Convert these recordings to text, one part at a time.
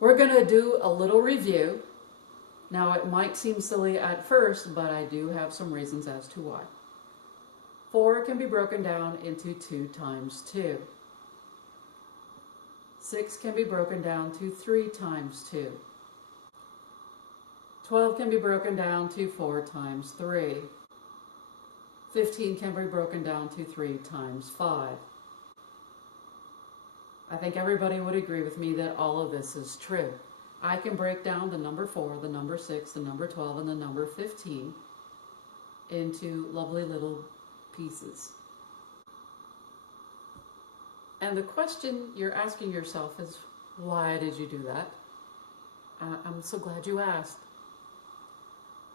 We're going to do a little review. Now it might seem silly at first, but I do have some reasons as to why. 4 can be broken down into 2 times 2. 6 can be broken down to 3 times 2. 12 can be broken down to 4 times 3. 15 can be broken down to 3 times 5. I think everybody would agree with me that all of this is true. I can break down the number 4, the number 6, the number 12, and the number 15 into lovely little pieces. And the question you're asking yourself is, why did you do that? I'm so glad you asked.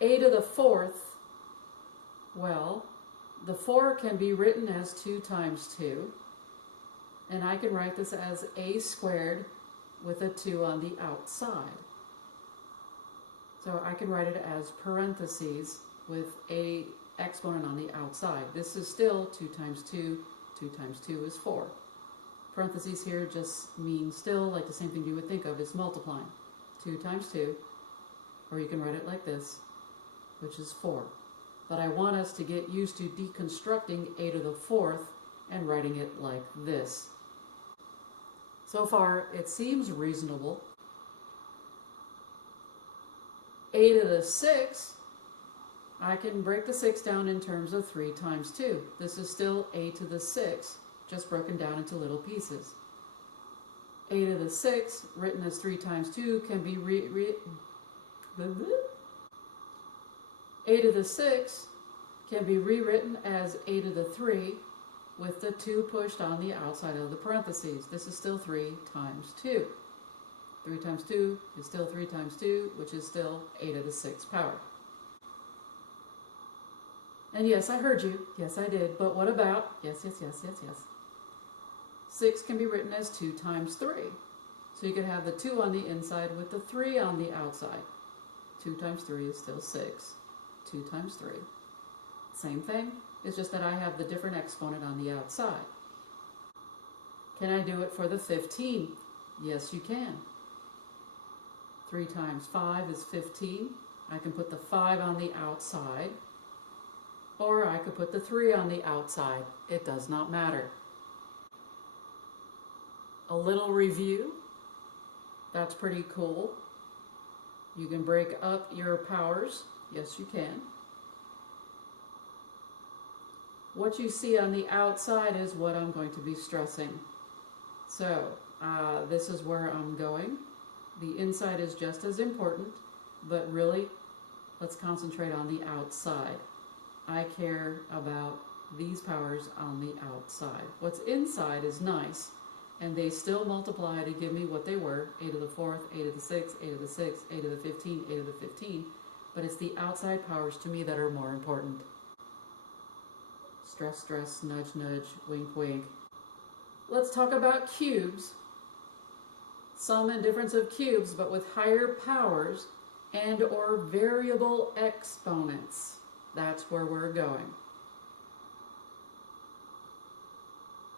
A to the 4th, well, the 4 can be written as 2 times 2. And I can write this as a squared with a 2 on the outside. So I can write it as parentheses with a exponent on the outside. This is still 2 times 2. 2 times 2 is 4. Parentheses here just mean still like the same thing you would think of as multiplying. 2 times 2, or you can write it like this, which is 4. But I want us to get used to deconstructing a to the 4th and writing it like this. So far, it seems reasonable. A to the 6, I can break the 6 down in terms of 3 times 2. This is still a to the 6, just broken down into little pieces. A to the 6, written as 3 times 2, can be a to the 6 can be rewritten as a to the 3 with the 2 pushed on the outside of the parentheses. This is still 3 times 2. 3 times 2 is still 3 times 2, which is still a to the 6th power. And yes, I heard you. Yes, I did. But what about, yes. 6 can be written as 2 times 3. So you could have the 2 on the inside with the 3 on the outside. 2 times 3 is still 6. 2 times 3. Same thing. It's just that I have the different exponent on the outside. Can I do it for the 15? Yes, you can. 3 times 5 is 15. I can put the 5 on the outside, or I could put the 3 on the outside. It does not matter. A little review. That's pretty cool. You can break up your powers. Yes, you can. What you see on the outside is what I'm going to be stressing. So, this is where I'm going. The inside is just as important, but really, let's concentrate on the outside. I care about these powers on the outside. What's inside is nice, and they still multiply to give me what they were, a to the 4th, a to the 6th, a to the 6th, a to the 15, a to the 15, but it's the outside powers to me that are more important. Stress, stress, nudge, nudge, wink, wink. Let's talk about cubes. Sum and difference of cubes, but with higher powers and or variable exponents. That's where we're going.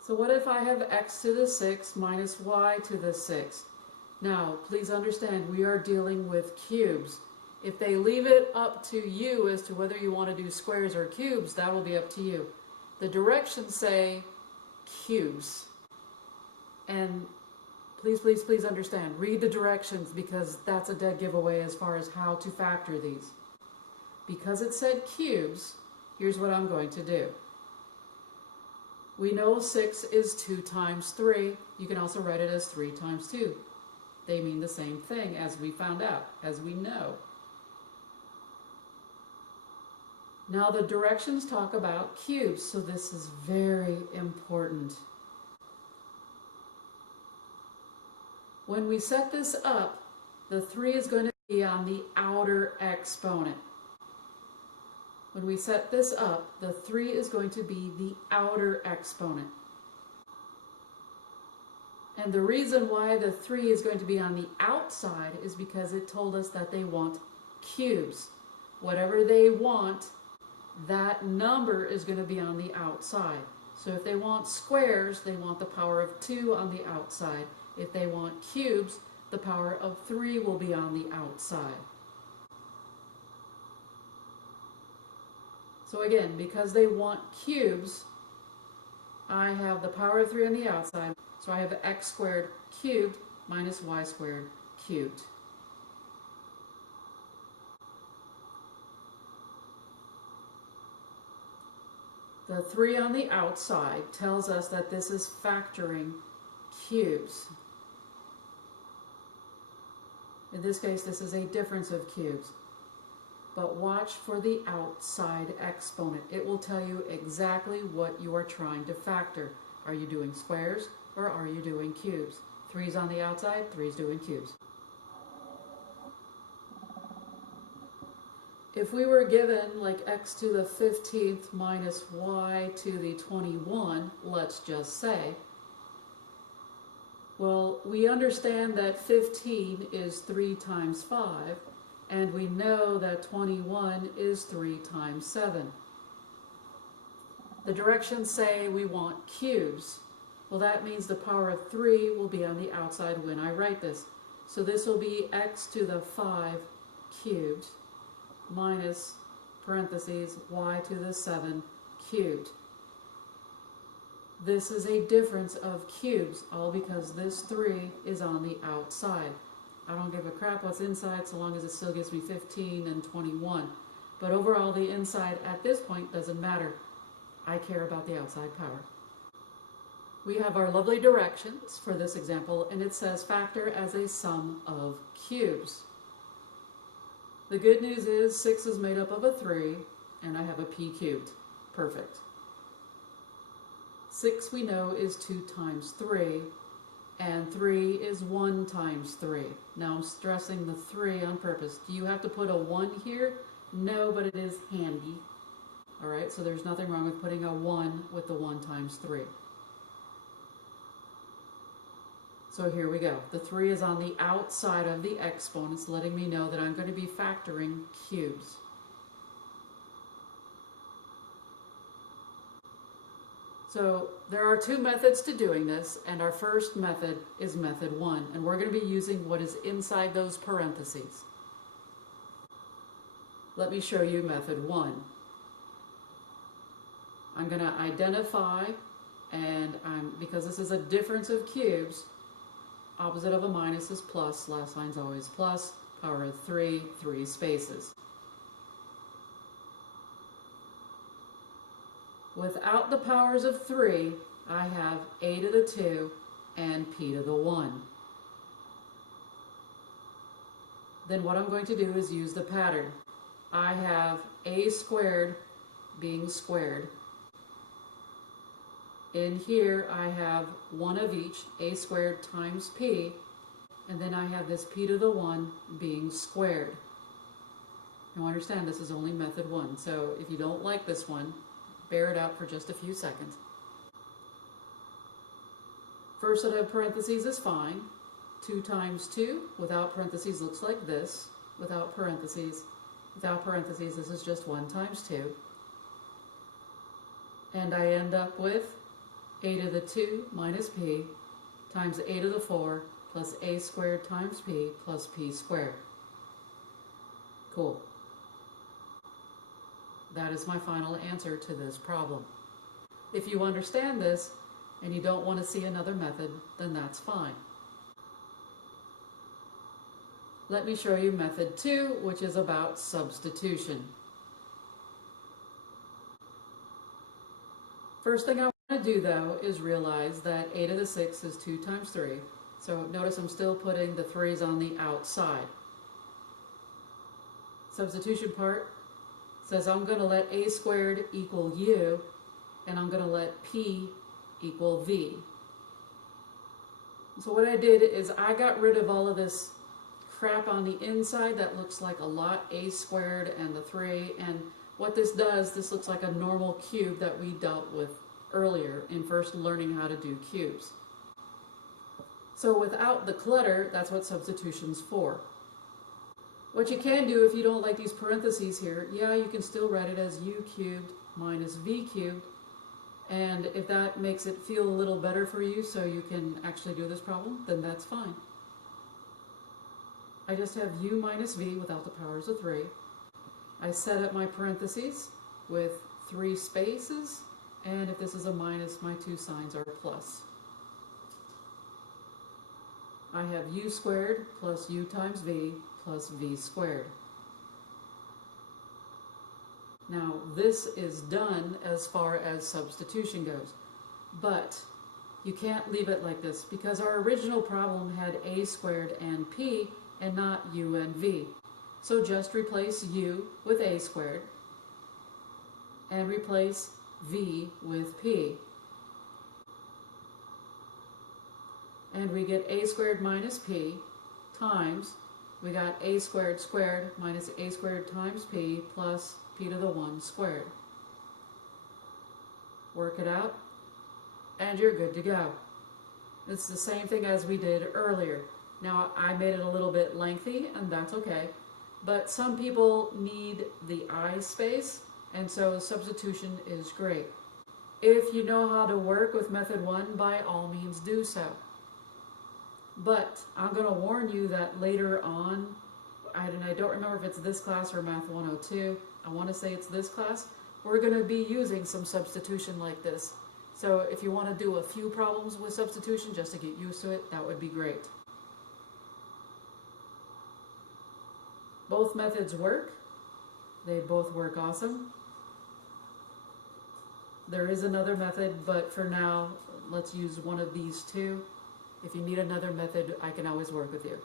So what if I have x to the 6 minus y to the 6? Now, please understand, we are dealing with cubes. If they leave it up to you as to whether you want to do squares or cubes, that will be up to you. The directions say cubes. And please, please, please understand, read the directions, because that's a dead giveaway as far as how to factor these. Because it said cubes, here's what I'm going to do. We know 6 is 2 times 3. You can also write it as 3 times 2. They mean the same thing, as we found out, as we know. Now the directions talk about cubes, so this is very important. When we set this up, the 3 is going to be on the outer exponent. When we set this up, the 3 is going to be the outer exponent. And the reason why the 3 is going to be on the outside is because it told us that they want cubes. Whatever they want, that number is going to be on the outside. So if they want squares, they want the power of 2 on the outside. If they want cubes, the power of 3 will be on the outside. So again, because they want cubes, I have the power of 3 on the outside, so I have x squared cubed minus y squared cubed. The 3 on the outside tells us that this is factoring cubes. In this case, this is a difference of cubes. But watch for the outside exponent. It will tell you exactly what you are trying to factor. Are you doing squares or are you doing cubes? 3's on the outside, 3's doing cubes. If we were given like x to the 15th minus y to the 21, let's just say, well, we understand that 15 is 3 times 5, and we know that 21 is 3 times 7. The directions say we want cubes. Well, that means the power of 3 will be on the outside when I write this. So this will be x to the 5 cubed minus parentheses y to the 7 cubed. This is a difference of cubes, all because this 3 is on the outside. I don't give a crap what's inside so long as it still gives me 15 and 21. But overall, the inside at this point doesn't matter. I care about the outside power. We have our lovely directions for this example, and it says factor as a sum of cubes. The good news is 6 is made up of a 3, and I have a p cubed. Perfect. 6 we know is 2 times 3, and 3 is 1 times 3. Now I'm stressing the 3 on purpose. Do you have to put a 1 here? No, but it is handy. Alright, so there's nothing wrong with putting a 1 with the 1 times 3. So here we go. The 3 is on the outside of the exponents, letting me know that I'm going to be factoring cubes. So there are 2 methods to doing this, and our first method is method 1, and we're going to be using what is inside those parentheses. Let me show you method 1. I'm going to identify, and because this is a difference of cubes, opposite of a minus is plus, last sign's always plus, power of 3, 3 spaces. Without the powers of 3, I have a to the 2 and p to the 1. Then what I'm going to do is use the pattern. I have a squared being squared. In here I have 1 of each, a squared times p, and then I have this p to the 1 being squared. Now understand this is only method 1, so if you don't like this one, bear it out for just a few seconds. First set of parentheses is fine. 2 times 2 without parentheses looks like this. Without parentheses, this is just 1 times 2. And I end up with a to the 2 minus p times a to the 4 plus a squared times p plus p squared. Cool. That is my final answer to this problem. If you understand this and you don't want to see another method, then that's fine. Let me show you method 2, which is about substitution. First thing I want to do though is realize that a to the 6 is 2 times 3. So notice I'm still putting the 3's on the outside. Substitution part says I'm going to let a squared equal u, and I'm going to let p equal v. So what I did is I got rid of all of this crap on the inside that looks like a lot, a squared and the 3, and what this does, this looks like a normal cube that we dealt with earlier in first learning how to do cubes. So without the clutter, that's what substitution's for. What you can do if you don't like these parentheses here, yeah, you can still write it as u cubed minus v cubed, and if that makes it feel a little better for you so you can actually do this problem, then that's fine. I just have u minus v without the powers of 3. I set up my parentheses with 3 spaces, and if this is a minus, my 2 signs are plus. I have u squared plus u times v plus v squared. Now, this is done as far as substitution goes, but you can't leave it like this because our original problem had a squared and p and not u and v. So just replace u with a squared and replace v with p. And we get a squared minus p times, we got a squared squared minus a squared times p plus p to the 1 squared. Work it out, and you're good to go. It's the same thing as we did earlier. Now, I made it a little bit lengthy, and that's okay. But some people need the I space, and so substitution is great. If you know how to work with method 1, by all means do so. But I'm going to warn you that later on, and I don't remember if it's this class or Math 102, I want to say it's this class, we're going to be using some substitution like this. So if you want to do a few problems with substitution just to get used to it, that would be great. Both methods work. They both work awesome. There is another method, but for now, let's use one of these two. If you need another method, I can always work with you.